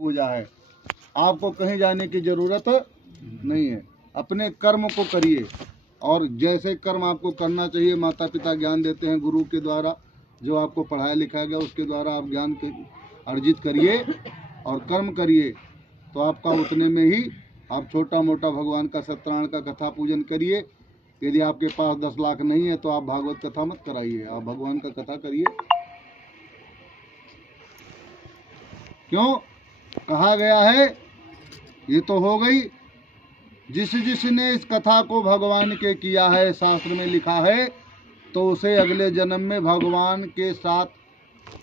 पूजा है। आपको कहीं जाने की जरूरत नहीं है, अपने कर्म को करिए और जैसे कर्म आपको करना चाहिए, माता पिता ज्ञान देते हैं गुरु के द्वारा, जो आपको पढ़ाया लिखाया गया उसके द्वारा आप ज्ञान अर्जित करिए और कर्म करिए, तो आपका उतने में ही आप छोटा मोटा भगवान का सत्यनारायण का कथा पूजन करिए। यदि आपके पास 10 लाख नहीं है तो आप भागवत कथा मत कराइए, आप भगवान का कथा करिए। क्यों कहा गया है, ये तो हो गई, जिसने इस कथा को भगवान के किया है, शास्त्र में लिखा है, तो उसे अगले जन्म में भगवान के साथ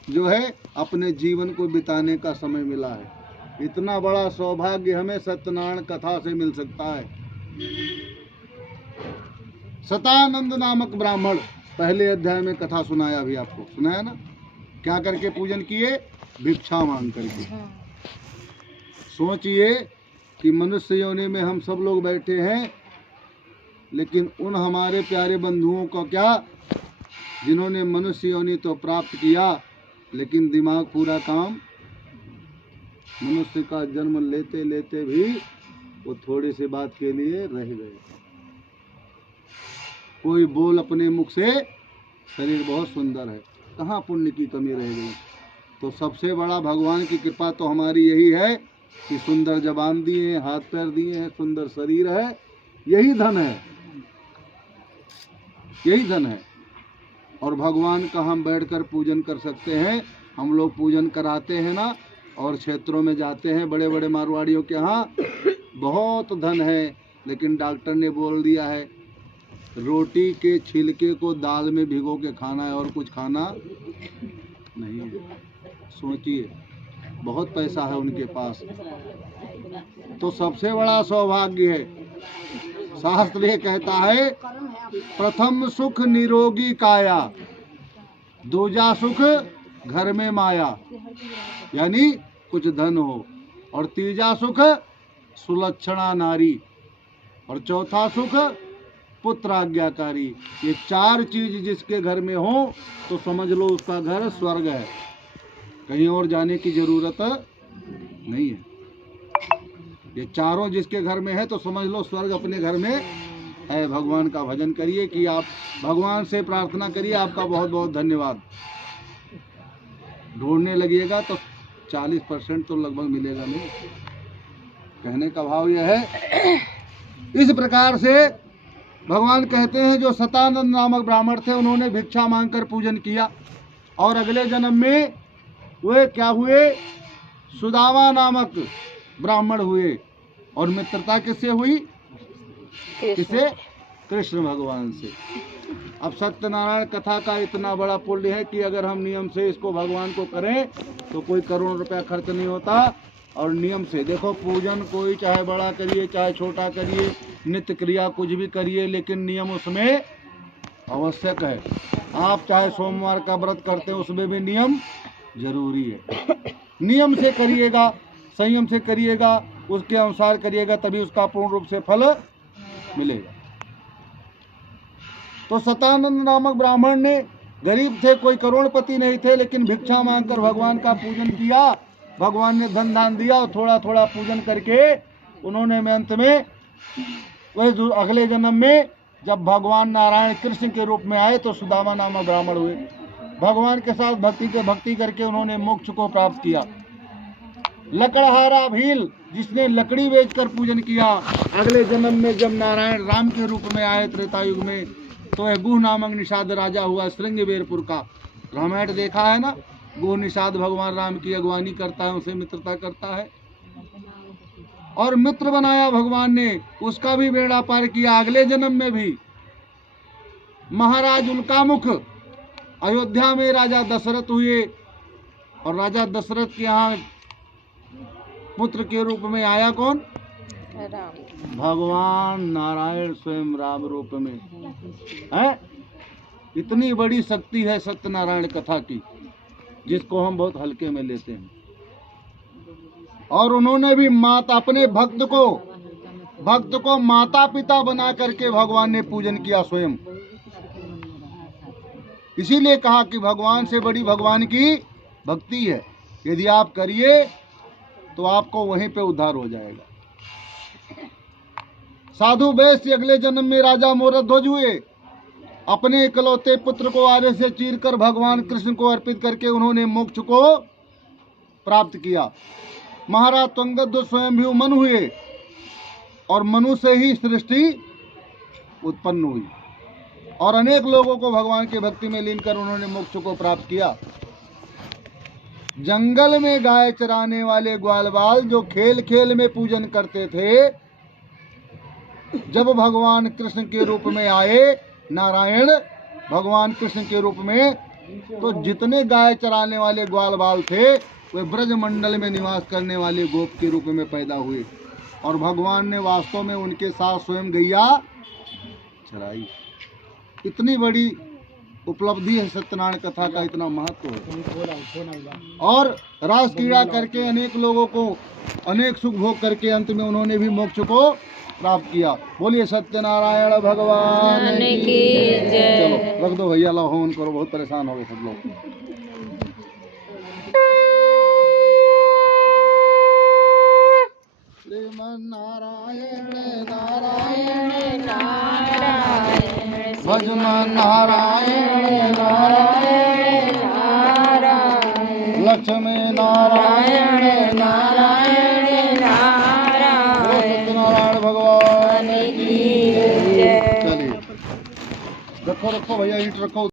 जो है अपने जीवन को बिताने का समय मिला है। इतना बड़ा सौभाग्य हमें सत्यनारायण कथा से मिल सकता है। सतानंद नामक ब्राह्मण, पहले अध्याय में कथा सुनाया, अभी आपको सुनाया ना, क्या करके पूजन किए, भिक्षा मांग करके। सोचिए कि मनुष्य योनि में हम सब लोग बैठे हैं, लेकिन उन हमारे प्यारे बंधुओं का क्या, जिन्होंने मनुष्य योनि तो प्राप्त किया, लेकिन दिमाग पूरा काम, मनुष्य का जन्म लेते लेते भी वो थोड़ी सी बात के लिए रह गए। कोई बोल अपने मुख से, शरीर बहुत सुंदर है, कहाँ पुण्य की कमी रह गई। तो सबसे बड़ा भगवान की कृपा तो हमारी यही है कि सुंदर जबान दिए, हाथ पैर दिए हैं, सुंदर शरीर है, यही धन है, यही धन है। और भगवान का हम बैठकर पूजन कर सकते हैं। हम लोग पूजन कराते हैं ना, और क्षेत्रों में जाते हैं, बड़े बड़े मारवाड़ियों के यहाँ बहुत धन है, लेकिन डॉक्टर ने बोल दिया है रोटी के छिलके को दाल में भिगो के खाना है और कुछ खाना नहीं है। सोचिए, बहुत पैसा है उनके पास, तो सबसे बड़ा सौभाग्य है। शास्त्र ये कहता है, प्रथम सुख निरोगी काया, दूजा सुख घर में माया, यानी कुछ धन हो, और तीजा सुख सुलक्षणा नारी, और चौथा सुख पुत्र आज्ञाकारी। ये 4 चीज जिसके घर में हो तो समझ लो उसका घर स्वर्ग है, कहीं और जाने की जरूरत नहीं है। ये चारों जिसके घर में है तो समझ लो स्वर्ग अपने घर में है। भगवान का भजन करिए, कि आप भगवान से प्रार्थना करिए, आपका बहुत बहुत धन्यवाद। ढूंढने लगिएगा तो 40% तो लगभग मिलेगा नहीं। कहने का भाव यह है, इस प्रकार से भगवान कहते हैं जो सतानंद नामक ब्राह्मण थे, उन्होंने भिक्षा मांगकर पूजन किया, और अगले जन्म में वे क्या हुए, सुदामा नामक ब्राह्मण हुए। और मित्रता किससे हुई, किसे, कृष्ण भगवान से। अब सत्यनारायण कथा का इतना बड़ा पुण्य है कि अगर हम नियम से इसको भगवान को करें तो कोई करोड़ रुपया खर्च नहीं होता। और नियम से देखो, पूजन कोई चाहे बड़ा करिए चाहे छोटा करिए, नित्य क्रिया कुछ भी करिए, लेकिन नियम उसमें आवश्यक है। आप चाहे सोमवार का व्रत करते हैं, उसमें भी नियम जरूरी है। नियम से करिएगा, संयम से करिएगा, उसके अनुसार करिएगा, तभी उसका पूर्ण रूप से फल मिलेगा। तो सतानंद नामक ब्राह्मण ने, गरीब थे, कोई करोड़पति नहीं थे, लेकिन भिक्षा मांगकर भगवान का पूजन किया। भगवान ने धन दान दिया, और थोड़ा थोड़ा पूजन करके उन्होंने में अंत में वह अगले जन्म में जब भगवान नारायण कृष्ण के रूप में आए तो सुदामा नामक ब्राह्मण हुए। भगवान के साथ भक्ति करके उन्होंने मोक्ष को प्राप्त किया। लकड़हारा भील, जिसने लकड़ी बेचकर पूजन किया, अगले जन्म में जब नारायण राम के रूप में आए त्रेता युग में, तो यह गुह नामक निषाद राजा हुआ श्रृंगबेरपुर का। रामायण देखा है ना, गुह निषाद भगवान राम की अगवानी करता है, उनसे मित्रता करता है, और मित्र बनाया भगवान ने, उसका भी बेड़ा पार किया। अगले जन्म में भी महाराज उनका मुख अयोध्या में राजा दशरथ हुए, और राजा दशरथ के यहाँ पुत्र के रूप में आया कौन, भगवान नारायण स्वयं राम रूप में है। इतनी बड़ी शक्ति है सत्यनारायण कथा की, जिसको हम बहुत हल्के में लेते हैं। और उन्होंने भी माता, अपने भक्त को माता पिता बना करके भगवान ने पूजन किया स्वयं। इसीलिए कहा कि भगवान से बड़ी भगवान की भक्ति है। यदि आप करिए तो आपको वहीं पे उद्धार हो जाएगा। साधु वेश से अगले जन्म में राजा मोरध्वज हुए। अपने इकलौते पुत्र को आरे से चीरकर भगवान कृष्ण को अर्पित करके उन्होंने मोक्ष को प्राप्त किया। महाराज त्वंगद स्वयं भी मनु हुए और मनु से ही सृष्टि उत्पन्न हुई और अनेक लोगों को भगवान की भक्ति में लीन कर उन्होंने मोक्ष को प्राप्त किया। जंगल में गाय चराने वाले ग्वालवाल जो खेल खेल में पूजन करते थे, जब भगवान कृष्ण के रूप में आए, नारायण भगवान कृष्ण के रूप में, तो जितने गाय चराने वाले ग्वालवाल थे वे ब्रज मंडल में निवास करने वाले गोप के रूप में पैदा हुए और भगवान ने वास्तव में उनके साथ स्वयं गैया चराई। इतनी बड़ी उपलब्धि है सत्यनारायण कथा का, इतना महत्व है। और रास क्रीड़ा करके अनेक लोगों को अनेक सुख भोग करके अंत में उन्होंने भी मोक्ष को प्राप्त किया। बोलिए सत्यनारायण भगवान की जय। चलो रख दो भैया, लो होन करो, बहुत परेशान हो गए सब लोग। श्रीमन नारायण नारायण नारायण, भजमन नारायण नारायण नारायण, लक्ष्मी नारायण नारायण नारायण, सत्यनारायण भगवान की जय। चलिए रखो रखो भैया, ईंट रखो।